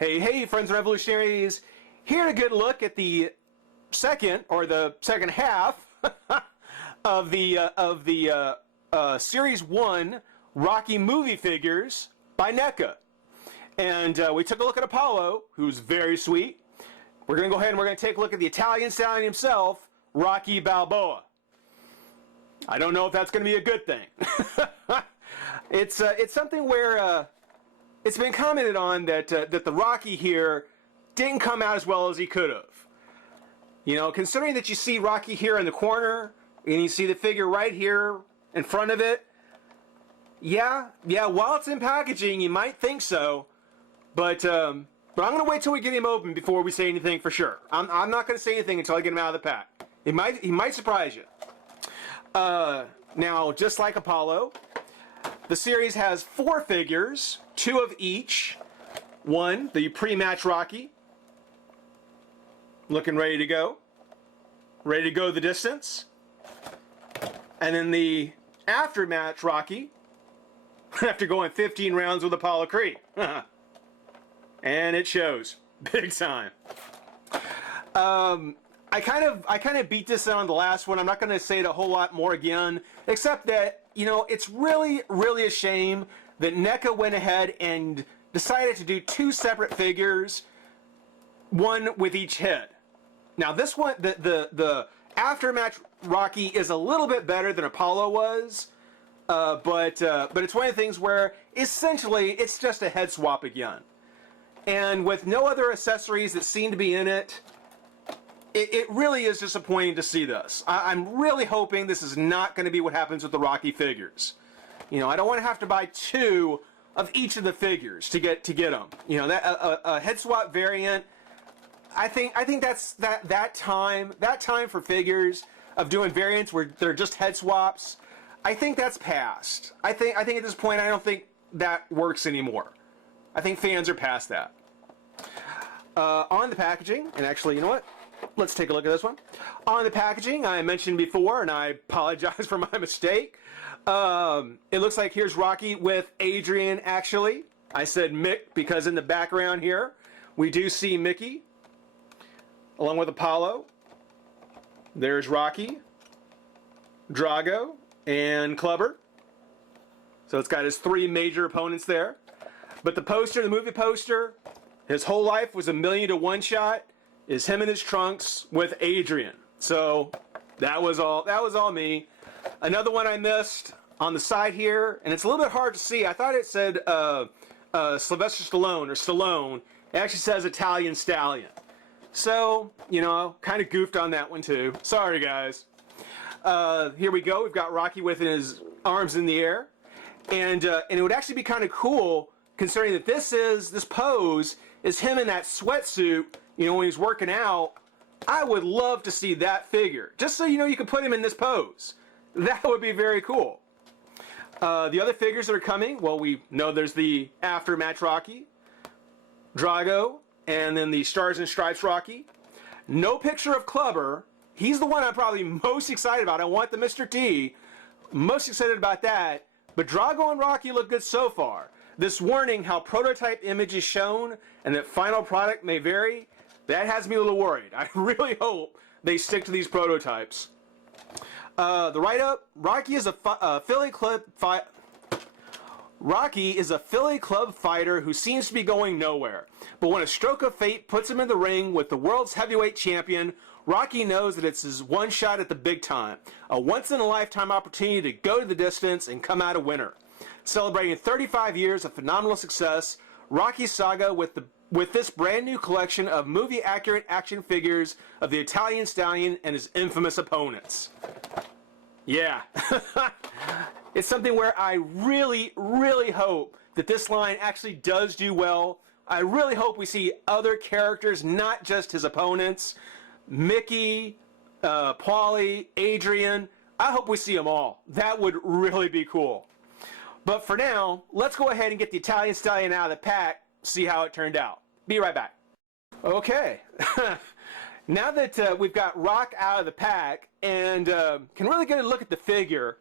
Hey, friends and revolutionaries! Here to get a look at the second half of the Series 1 Rocky movie figures by Neca. And we took a look at Apollo, who's very sweet. We're going to go ahead and we're going to take a look at the Italian stallion himself, Rocky Balboa. I don't know if that's going to be a good thing. It's something where it's been commented on that the Rocky here didn't come out as well as he could have. You know, considering that you see Rocky here in the corner and you see the figure right here in front of it. Yeah, while it's in packaging, you might think so, but I'm going to wait till we get him open before we say anything for sure. I'm not going to say anything until I get him out of the pack. He might surprise you. Now, just like Apollo, the series has 4 figures, 2 of each. One, the pre-match Rocky, looking ready to go the distance. And then the after-match Rocky, after going 15 rounds with Apollo Creed. And it shows, big time. I kind of beat this on the last one. I'm not going to say it a whole lot more again, except that, you know, it's really a shame that Neca went ahead and decided to do 2 separate figures, one with each head. Now this one, the aftermatch Rocky is a little bit better than Apollo was, but it's one of the things where essentially it's just a head swap again, and with no other accessories that seem to be in it. It really is disappointing to see this. I'm really hoping this is not going to be what happens with the Rocky figures. You know, I don't want to have to buy 2 of each of the figures to get them. You know, that a head swap variant. I think that's that time for figures of doing variants where they're just head swaps. I think that's past. I think at this point I don't think that works anymore. I think fans are past that. On the packaging, and actually, you know what? Let's take a look at this one. On the packaging, I mentioned before, and I apologize for my mistake. It looks like here's Rocky with Adrian, actually. I said Mick because in the background here, we do see Mickey, along with Apollo. There's Rocky, Drago, and Clubber. So it's got his 3 major opponents there. But the poster, the movie poster, his whole life was a million to one shot. Is him in his trunks with Adrian. So that was all me. Another one I missed on the side here, and it's a little bit hard to see. I thought it said Sylvester Stallone or Stallone. It actually says Italian Stallion. So, you know, kind of goofed on that one too. Sorry guys. Here we go. We've got Rocky with his arms in the air, and it would actually be kind of cool considering that this pose is him in that sweatsuit. You know, when he's working out. I would love to see that figure. Just so you know, you can put him in this pose. That would be very cool. The other figures that are coming, well, we know there's the after-match Rocky, Drago, and then the Stars and Stripes Rocky. No picture of Clubber. He's the one I'm probably most excited about. I want the Mr. T. Most excited about that. But Drago and Rocky look good so far. This warning how prototype image is shown and that final product may vary, that has me a little worried. I really hope they stick to these prototypes. The write-up, Rocky is a Philly Club fighter who seems to be going nowhere. But when a stroke of fate puts him in the ring with the world's heavyweight champion, Rocky knows that it's his one shot at the big time. A once-in-a-lifetime opportunity to go to the distance and come out a winner. Celebrating 35 years of phenomenal success, Rocky's saga with this brand new collection of movie-accurate action figures of the Italian Stallion and his infamous opponents. Yeah. It's something where I really hope that this line actually does do well. I really hope we see other characters, not just his opponents. Mickey, Paulie, Adrian. I hope we see them all. That would really be cool. But for now, let's go ahead and get the Italian Stallion out of the pack, see how it turned out. Be right back. Okay. Now that we've got Rock out of the pack and can really get a look at the figure,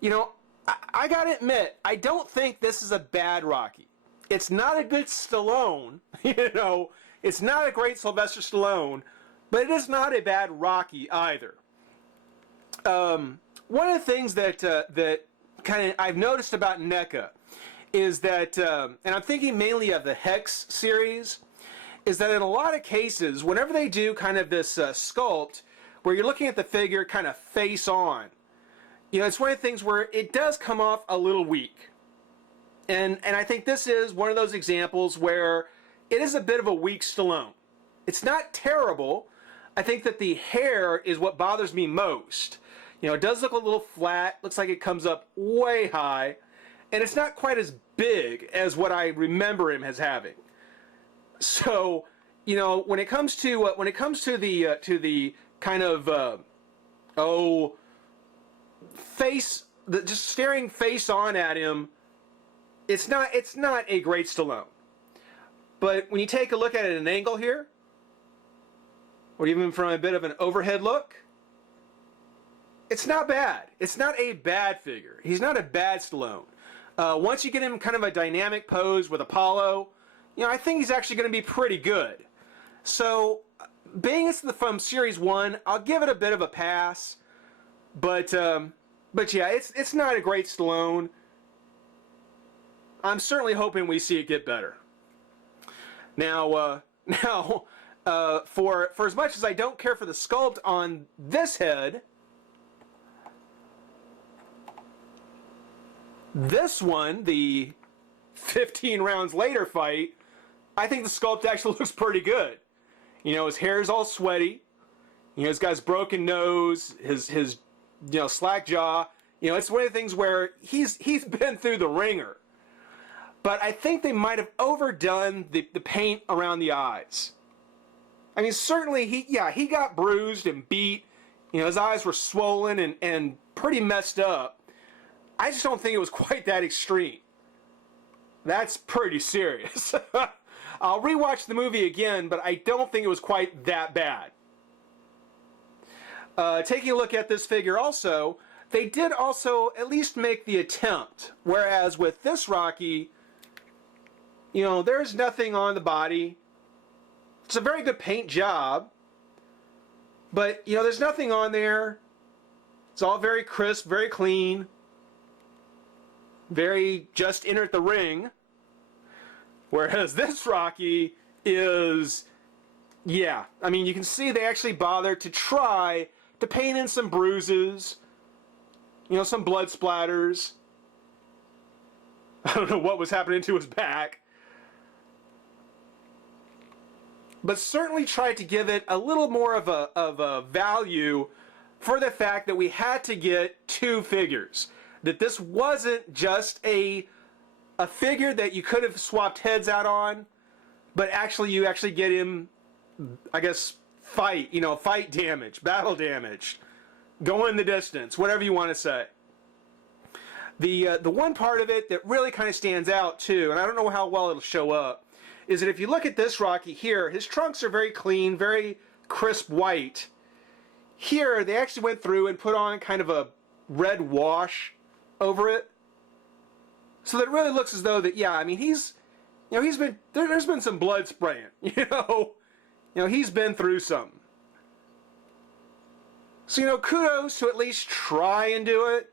you know, I gotta admit, I don't think this is a bad Rocky. It's not a good Stallone, it's not a great Sylvester Stallone, but it is not a bad Rocky either. One of the things that kind of I've noticed about Neca is that, and I'm thinking mainly of the Hex series, is that in a lot of cases, whenever they do kind of this sculpt, where you're looking at the figure kind of face on, it's one of the things where it does come off a little weak. And I think this is one of those examples where it is a bit of a weak Stallone. It's not terrible. I think that the hair is what bothers me most. It does look a little flat, looks like it comes up way high, and it's not quite as big as what I remember him as having. So, when it comes to the kind of face, just staring face on at him, it's not a great Stallone. But when you take a look at it at an angle here, or even from a bit of an overhead look, it's not bad. It's not a bad figure. He's not a bad Stallone. Once you get him kind of a dynamic pose with Apollo, I think he's actually going to be pretty good. So, being it's from Series 1, I'll give it a bit of a pass. But yeah, it's not a great Stallone. I'm certainly hoping we see it get better. Now, for as much as I don't care for the sculpt on this head, this one, the 15 rounds later fight, I think the sculpt actually looks pretty good. His hair's all sweaty. He's got his broken nose, his slack jaw. It's one of the things where he's been through the ringer. But I think they might have overdone the paint around the eyes. I mean, certainly he got bruised and beat. His eyes were swollen and pretty messed up. I just don't think it was quite that extreme. That's pretty serious. I'll rewatch the movie again, but I don't think it was quite that bad. Taking a look at this figure also, they did also at least make the attempt. Whereas with this Rocky, there's nothing on the body. It's a very good paint job. But, there's nothing on there. It's all very crisp, very clean. Very just entered the ring. Whereas this Rocky is, you can see they actually bothered to try to paint in some bruises, some blood splatters. I don't know what was happening to his back. But certainly tried to give it a little more of a value for the fact that we had to get two figures. That this wasn't just a figure that you could have swapped heads out on, but you actually get him, I guess, fight damage, battle damage, going the distance, whatever you want to say. The one part of it that really kind of stands out too, and I don't know how well it'll show up, is that if you look at this Rocky here, his trunks are very clean, very crisp white. Here, they actually went through and put on kind of a red wash over it. So that it really looks as though that, he's been, there's been some blood spraying, he's been through something. So, kudos to at least try and do it.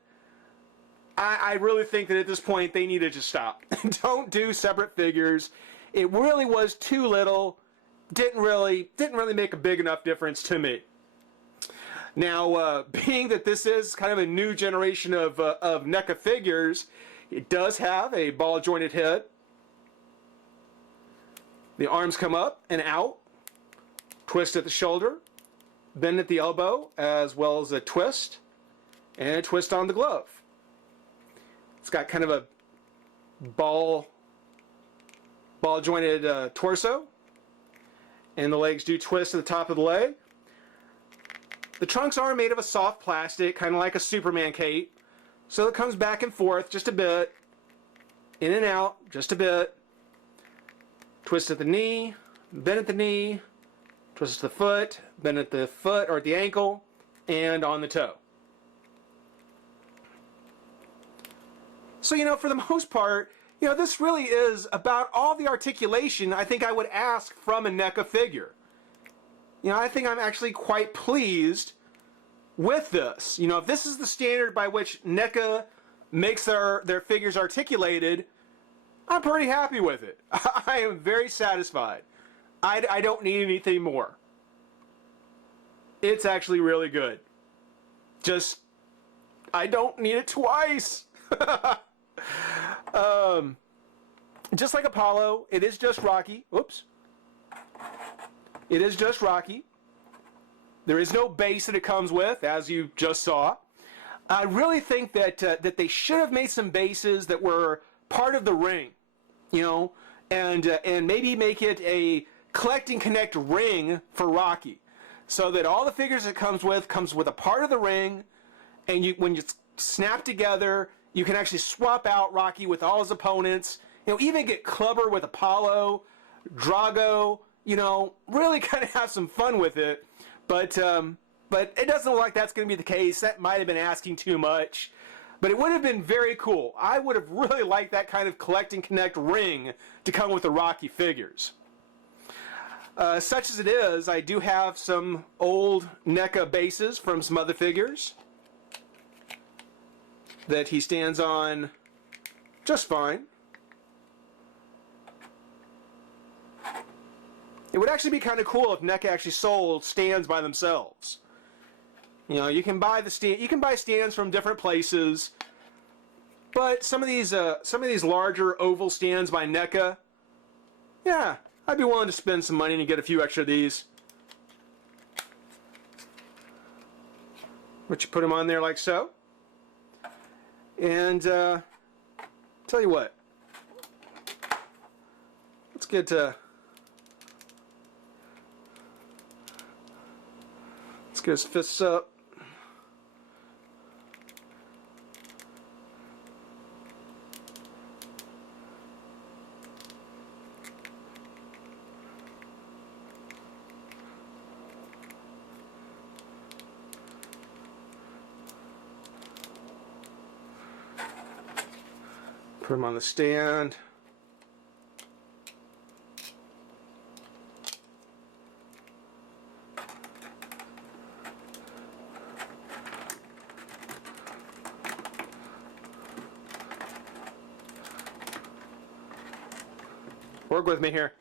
I really think that at this point they need to just stop. Don't do separate figures. It really was too little. Didn't really make a big enough difference to me. Now, being that this is kind of a new generation of NECA figures, it does have a ball jointed head. The arms come up and out, twist at the shoulder, bend at the elbow, as well as a twist, and a twist on the glove. It's got kind of a ball jointed torso, and the legs do twist at the top of the leg. The trunks are made of a soft plastic, kind of like a Superman cape, so it comes back and forth just a bit, in and out just a bit. Twist at the knee, bend at the knee, twist at the foot, bend at the foot or at the ankle, and on the toe. So, for the most part, You know, this really is about all the articulation I think I would ask from a NECA figure. You know, I think I'm actually quite pleased with this. You know, if this is the standard by which NECA makes their figures articulated, I'm pretty happy with it. I am very satisfied. I don't need anything more. It's actually really good. Just, I don't need it twice. Just like Apollo, it is just Rocky. Oops. It is just Rocky. There is no base that it comes with, as you just saw. I really think that that they should have made some bases that were part of the ring, you know, and maybe make it a collect and connect ring for Rocky, so that all the figures it comes with a part of the ring, and when you snap together, you can actually swap out Rocky with all his opponents. You know, even get Clubber with Apollo, Drago. You know, really kind of have some fun with it. But it doesn't look like that's going to be the case. That might have been asking too much. But it would have been very cool. I would have really liked that kind of collect and connect ring to come with the Rocky figures. Such as it is, I do have some old NECA bases from some other figures that he stands on just fine. It would actually be kind of cool if NECA actually sold stands by themselves. You know, you can buy stands from different places, but some of these larger oval stands by NECA, yeah, I'd be willing to spend some money to get a few extra of these. But you put them on there like so, and tell you what, let's get his fists up. Put him on the stand. Work with me here.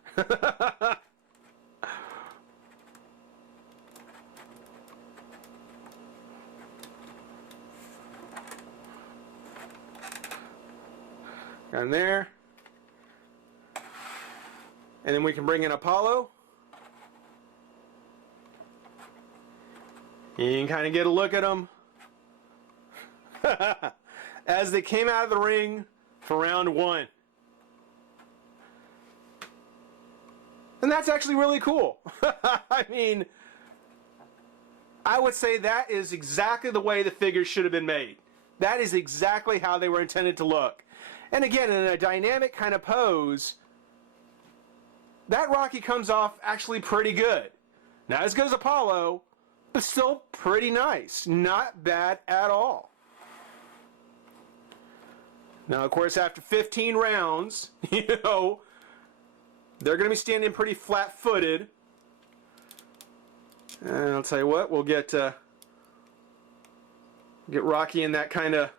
Down there. And then we can bring in Apollo. You can kind of get a look at them as they came out of the ring for round one. And that's actually really cool. I mean, I would say that is exactly the way the figures should have been made. That is exactly how they were intended to look. And again, in a dynamic kind of pose, that Rocky comes off actually pretty good. Not as good as Apollo, but still pretty nice. Not bad at all. Now, of course, after 15 rounds, you know, they're going to be standing pretty flat-footed. And I'll tell you what, we'll get Rocky in that kind of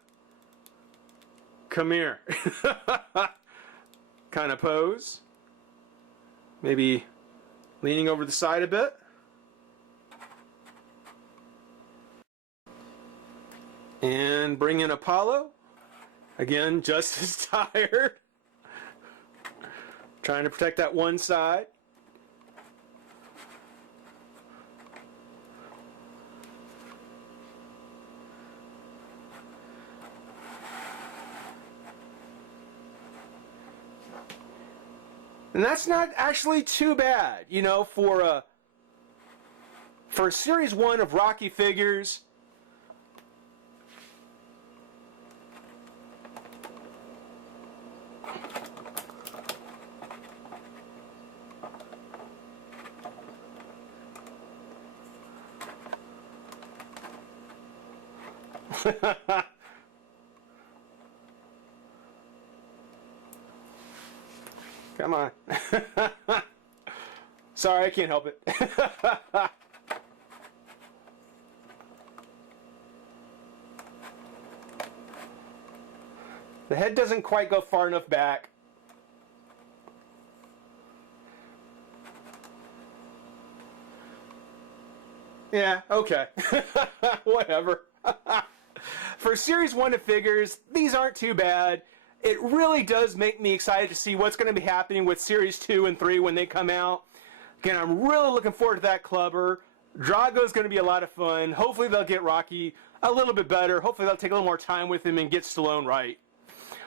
come here kind of pose. Maybe leaning over the side a bit. And bring in Apollo. Again, just as tired. Trying to protect that one side. And that's not actually too bad, you know, for Series 1 of Rocky figures. Come on. Sorry, I can't help it. The head doesn't quite go far enough back. Yeah, okay. Whatever. For Series 1 of figures, these aren't too bad. It really does make me excited to see what's going to be happening with Series 2 and 3 when they come out. Again, I'm really looking forward to that clubber. Drago's going to be a lot of fun. Hopefully they'll get Rocky a little bit better. Hopefully they'll take a little more time with him and get Stallone right.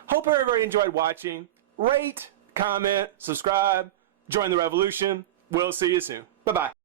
Hope everybody enjoyed watching. Rate, comment, subscribe, join the revolution. We'll see you soon. Bye-bye.